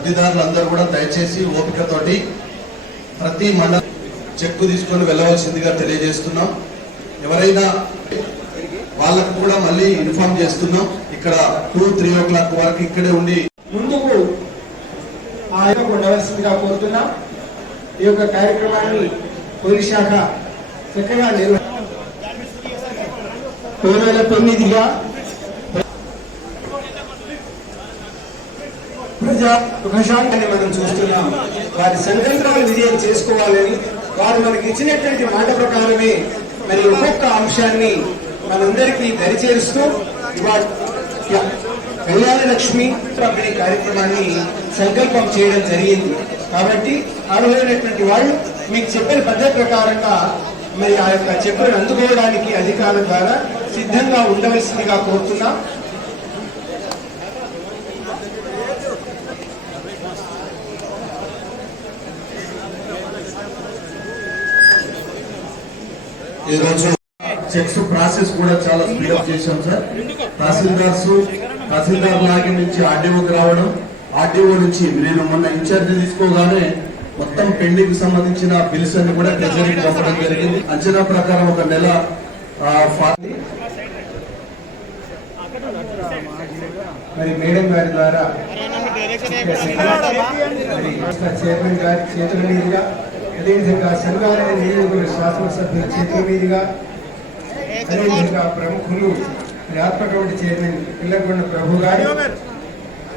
లబ్ధిదారులందరూ కూడా దయచేసి ఓపికతోటి ప్రతి మండలం చెక్కు తీసుకొని వెళ్ళవలసిందిగా తెలియజేస్తున్నాం. ఎవరైనా వాళ్ళకు కూడా మళ్ళీ ఇన్ఫార్మ్ చేస్తున్నాం. ఇక్కడ టూ త్రీ ఓ క్లాక్ వరకు ఇక్కడే ఉండి ముందుకు ఆ యొక్క ఉండవలసిందిగా కోరుతున్నాం ఈ యొక్క కార్యక్రమాన్ని పోలీస్ శాఖ చక్కగా నిర్వ రెండు వేల తొమ్మిదిగా సుఖశాంతిని మనం చూస్తున్నాం. వారి సంకల్పాలు విజయం చేసుకోవాలని వారు మనకి ఇచ్చినటువంటి మాట ప్రకారమే మరి ఒక్కొక్క అంశాన్ని మనందరికీ దరిచేరుస్తూ ఇవాళ కళ్యాణ లక్ష్మి పంపిణీ కార్యక్రమాన్ని సంకల్పం చేయడం జరిగింది. కాబట్టి అర్హులైనటువంటి వాళ్ళు మీకు చెప్పిన పద్ధతి ప్రకారంగా మరి ఆ యొక్క చెప్పులను అందుకోవడానికి అధికారం ద్వారా సిద్ధంగా ఉండవలసిందిగా కోరుతున్నాం. ఈ రోజు చెక్స్ ప్రాసెస్ కూడా చాలా స్పీడప్ చేశాం సార్ తహసీల్దార్స్ తహసీల్దార్ లాగి నుంచి ఆర్డీఓకి రావడం ఆర్డీఓ నుంచి నేను మొన్న ఇన్ఛార్జ్ తీసుకోగానే మొత్తం పెండింగ్ సంబంధించిన బిల్స్ అన్ని కూడా ట్రెజరీకి పంపడం జరిగింది అంచనా ప్రకారం ఒక నెల మరి మేడం గారి ద్వారా చైర్మన్ గారి చేతుల మీదుగా అదేవిధంగా సంఘాలయ నియోజకవర్గ శాసనసభ్యుల చేతుల మీదుగా అదేవిధంగా ప్రముఖులు మరి ఆత్మకమిటీ చైర్మన్ పిల్లగొండ ప్రభు గారు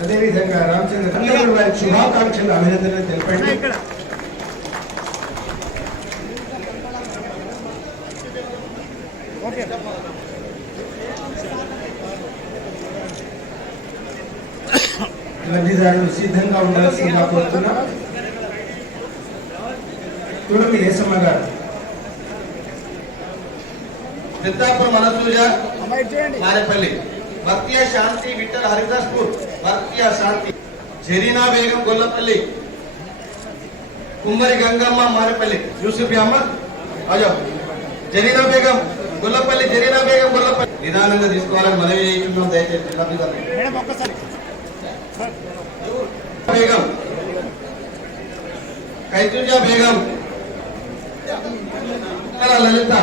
అదేవిధంగా రామచంద్ర అందరూ వారి శుభాకాంక్షలు అభినందనలు తెలపండి లబ్ధిదారులు సిద్ధంగా ఉండాల్సిందిగా కోరుతున్నాం. తులమి ఏసమ్మ గారు. పెద్దాపురం అనసూయ మారేపల్లి భక్తియ శాంతి విఠల్ హరిదాస్పూర్ భక్తియ శాంతి. జరీనా బేగం గొల్లపల్లి. కుమ్మరి గంగమ్మ మారేపల్లి. యూసుఫ్ అహ్మద్ అజో జరీనా బేగం గొల్లపల్లి జరీనా బేగం గొల్లపల్లి. నిదానంగా తీసుకోవాలని మనవి చేయించున్నాం దయచేసి. బేగం. కైతుజా బేగం. లలిత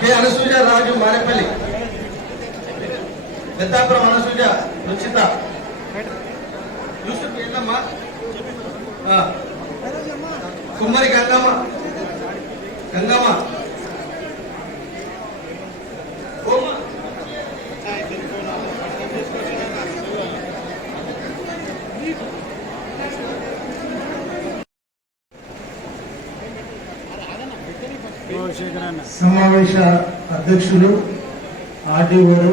కె అనసూయ రాజు మారేపల్లి. పెద్దాపురం అనసూయ రుచిత. యూసుఫ్ ఏంటమ్మా కుమ్మరి గంగమ్మ. గంగమ్మ. సమావేశ అధ్యక్షులు ఆర్డీఓలు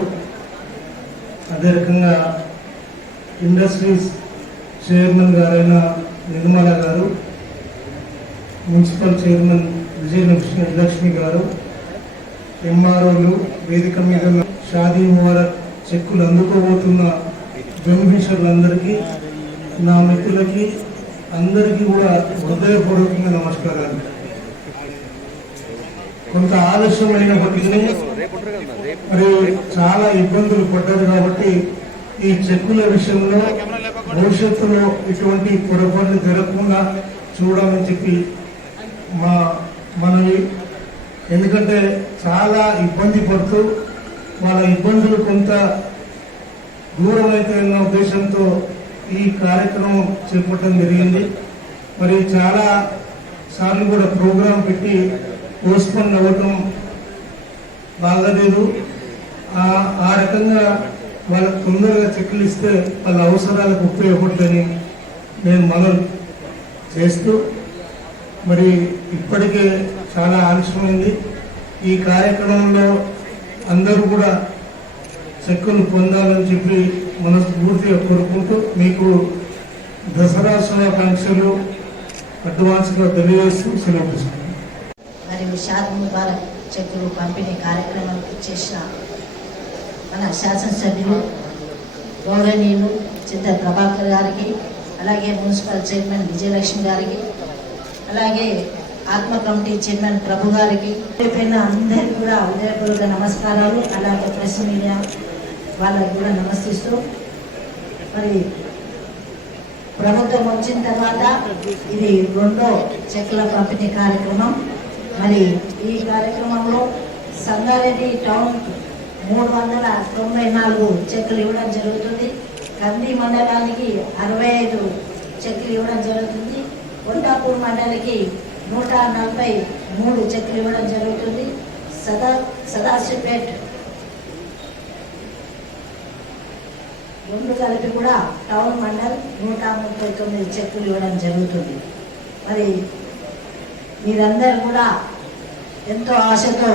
అదే రకంగా ఇండస్ట్రీస్ చైర్మన్ గారైన నిర్మల గారు మున్సిపల్ చైర్మన్ విజయలక్ష్మి లక్ష్మి గారు ఎంఆర్ఓలు వేదిక మీద షాదీ ముబారక్ చెక్కులు అందుకోబోతున్న బెనిఫిషర్లందరికీ నా మిత్రులకి అందరికీ కూడా హృదయపూర్వకంగా నమస్కారాలు. కొంత ఆలస్యమైనప్పటికీ మరి చాలా ఇబ్బందులు పడ్డారు కాబట్టి ఈ చెక్కుల విషయంలో భవిష్యత్తులో ఇటువంటి పొరపాట్లు జరగకుండా చూడాలని చెప్పి మా మనవి. ఎందుకంటే చాలా ఇబ్బంది పడుతూ వాళ్ళ ఇబ్బందులు కొంత దూరం అయితే అన్న ఉద్దేశంతో ఈ కార్యక్రమం చేపట్టడం జరిగింది. మరి చాలా సార్లు కూడా ప్రోగ్రాం పెట్టి పోస్ట్పోన్ అవ్వటం బాగలేదు. ఆ రకంగా వాళ్ళకు తొందరగా చెక్కులు ఇస్తే వాళ్ళ అవసరాలకు ఉపయోగపడుతుందని నేను మనం చేస్తూ మరి ఇప్పటికే చాలా ఆలస్యమైంది. ఈ కార్యక్రమంలో అందరూ కూడా చెక్కులు పొందాలని చెప్పి మనస్ఫూర్తిగా కోరుకుంటూ మీకు దసరా శుభాకాంక్షలు అడ్వాన్స్గా తెలియజేస్తూ సెలవు రెండు మరియు షాద్ ముబారక్ చెక్కులు పంపిణీ కార్యక్రమానికి చేసిన మన శాసనసభ్యులు గౌరవనీయులు చింత ప్రభాకర్ గారికి అలాగే మున్సిపల్ చైర్మన్ విజయలక్ష్మి గారికి అలాగే ఆత్మ కమిటీ చైర్మన్ ప్రభు గారికి పైన అందరికీ కూడా హృదయపూర్వక నమస్కారాలు అలాగే ప్రెస్ మీడియా వాళ్ళకి కూడా నమస్తిస్తూ మరి ప్రభుత్వం వచ్చిన తర్వాత ఇది రెండో చెక్కుల పంపిణీ కార్యక్రమం. మరి ఈ కార్యక్రమంలో సంగారెడ్డి టౌన్ మూడు వందల తొంభై నాలుగు చెక్కులు ఇవ్వడం జరుగుతుంది. కంది మండలానికి అరవై ఐదు చెక్కులు ఇవ్వడం జరుగుతుంది. కొండాపూర్ మండలికి నూట నలభై మూడు చెక్కులు ఇవ్వడం జరుగుతుంది. సదా సదాశివపేట్ రెండు కలిపి కూడా టౌన్ మండల్ నూట ముప్పై తొమ్మిది చెక్కులు ఇవ్వడం జరుగుతుంది. మరి మీరందరూ కూడా ఎంతో ఆశతో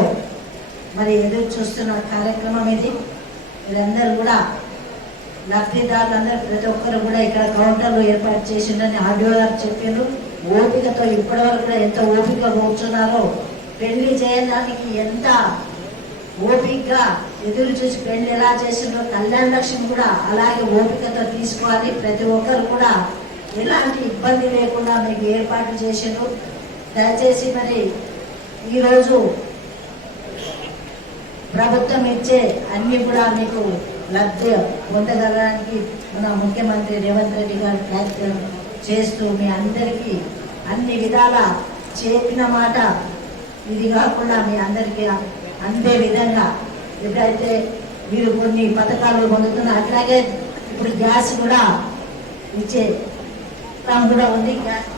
మరి ఎదురు చూస్తున్న కార్యక్రమం ఇది. మీరందరూ కూడా లబ్ధిదారులందరూ ప్రతి ఒక్కరు కూడా ఇక్కడ కౌంటర్లు ఏర్పాటు చేసిండని ఆడియో గారు చెప్పిండ్రు. ఓపికతో ఇప్పటివరకు కూడా ఎంత ఓపిక కూర్చున్నారో పెళ్ళి చేయడానికి ఎంత ఓపికగా ఎదురు చూసి పెళ్ళి ఎలా చేసిండ్రో కళ్యాణ లక్ష్మి కూడా అలాగే ఓపికతో తీసుకోవాలి. ప్రతి ఒక్కరు కూడా ఎలాంటి ఇబ్బంది లేకుండా మీకు ఏర్పాటు చేసిండ్రు. దయచేసి మరి ఈరోజు ప్రభుత్వం ఇచ్చే అన్ని కూడా మీకు లబ్ధి పొందగలడానికి మన ముఖ్యమంత్రి రేవంత్ రెడ్డి గారు ప్రయత్నం చేస్తూ మీ అందరికీ అన్ని విధాల చెప్పిన మాట ఇది కాకుండా మీ అందరికీ అందే విధంగా ఎప్పుడైతే మీరు కొన్ని పథకాలు పొందుతున్న అట్లాగే ఇప్పుడు గ్యాస్ కూడా ఇచ్చే కూడా ఉంది. గ్యాస్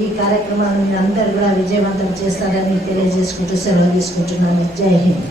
ఈ కార్యక్రమాన్ని అందరు అందరూ కూడా విజయవంతం చేస్తారని తెలియజేసుకుంటూ సెలవు తీసుకుంటున్నాను జై హింద్.